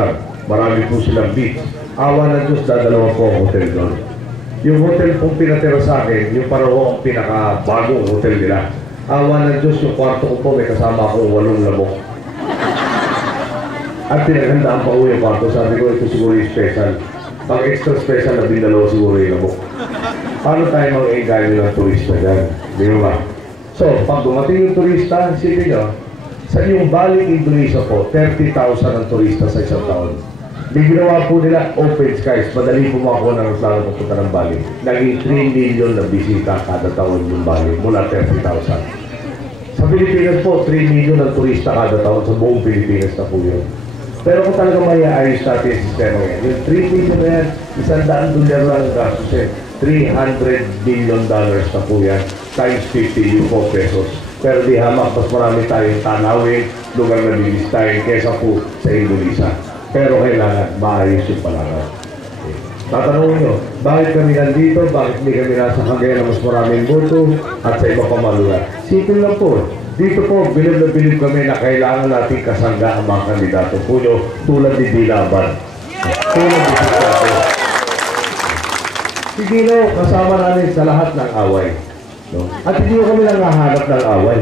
lugar. Marami po silang beach. Awa ng Diyos, dadalawa po ang hotel doon. Yung hotel pong pinatira sa akin, yung paraho ang pinakabagong hotel nila. Awa ng Diyos, yung kwarto ko po, may kasama akong 8 lamok. At pinaghandaan pa ko yung kwarto. Sabi ko, ito siguro yung special. Pang extra special na binalaw siguro yung lamok. Paano tayo mag-engayo ng turista dyan? Di ba? So, pag dumating yung turista, sige nyo, sa yung balik Indonesia po, 30,000 ang turista sa isang taon. Di ginawa po nila open skies, madali pumakuha ng plano pupunta ng Bali. Naging 3 million na bisita kada taon yung Bali, mula 30,000. Sa Pilipinas po, 3 million ang turista kada taon sa buong Pilipinas na po yun. Pero kung talaga may ayos natin yung sistema yan, yung 3 million na yan, $100 lang ang gastos eh. $300 billion na po yan, times 50 yung 4 pesos. Pero di hamak, mas marami tayong tanawin, lugar na bilistahin kesa po sa Indonesia. Pero kailangan maayos yung palaran. Okay. Tatanungin nyo, bakit kami nandito? Bakit hindi kami nasa Cagayan na mas maraming boto at sa iba pa malulat? Simple lang po. Dito po, bilib na bilib kami na kailangan natin kasangga ang mga kandidato po nyo tulad ni Dilaban. Tulad ni Dilaban. Si Dino, kasama namin sa lahat ng away. No? At hindi kami nangahanap ng away.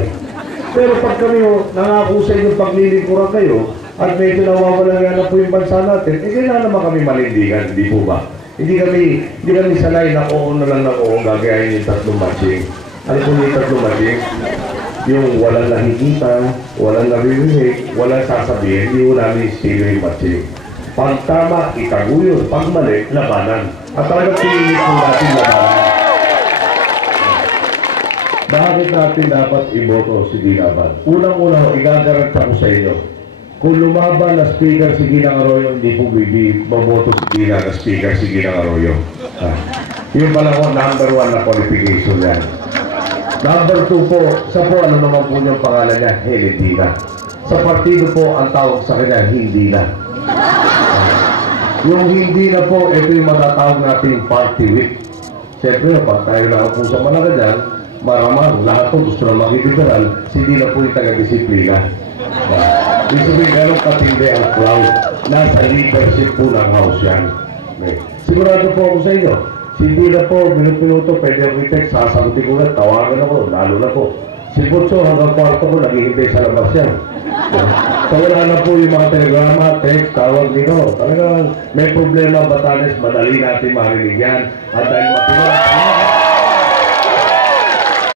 Pero pag kami nangako sa inyong paglilingkuran kayo, at medyo nawawalan nga na po yung bansa natin, kailangan naman kami malindigan, hindi po ba? Hindi kami sanay na oo na lang ng oo, gagayahin yung 3 matching. Ano po yung 3 matching? Yung walang nakikita, walang naririnig, walang sasabihin, hindi mo namin estilo yung matching. Pag tama, itaguyo. Pag mali, labanan. At talagang pinilit po natin labanan. Bakit natin dapat iboto si Dilaban? Unang-una, igagaranta ko sa inyo. Kung lumaban na speaker si Ginang Arroyo, hindi po maboto si Ginang na speaker si Ginang Arroyo. Yung pala ko, number 1 na qualification yan. Number 2 po, sa po, ano naman po niyang pangalan niya? Helendina. Sa partido po, ang tawag sa kanya, hindi na. Yung hindi na po, ito yung matatawag natin party whip. Siyempre, pag tayo nakaupo sa Malacanang, maramang, lahat po gusto na makikiteral, hindi na po yung taga-disiplina. Ibig sabihin, gano'ng katindi ang crowd. Nasa leadership po ng house yan. Sigurado po ako sa inyo, hindi na po, minuto-minuto, pwede ako i-text, sasagutin ko na, tawagan ako, lalo na po. Si Butso, hanggang kwarto ko, naghihintay sa labas yan. So, wala na po yung mga telegrama, text, tawag nino. Talagang may problema, Batanes, madali natin marinig yan. At dahil matulad,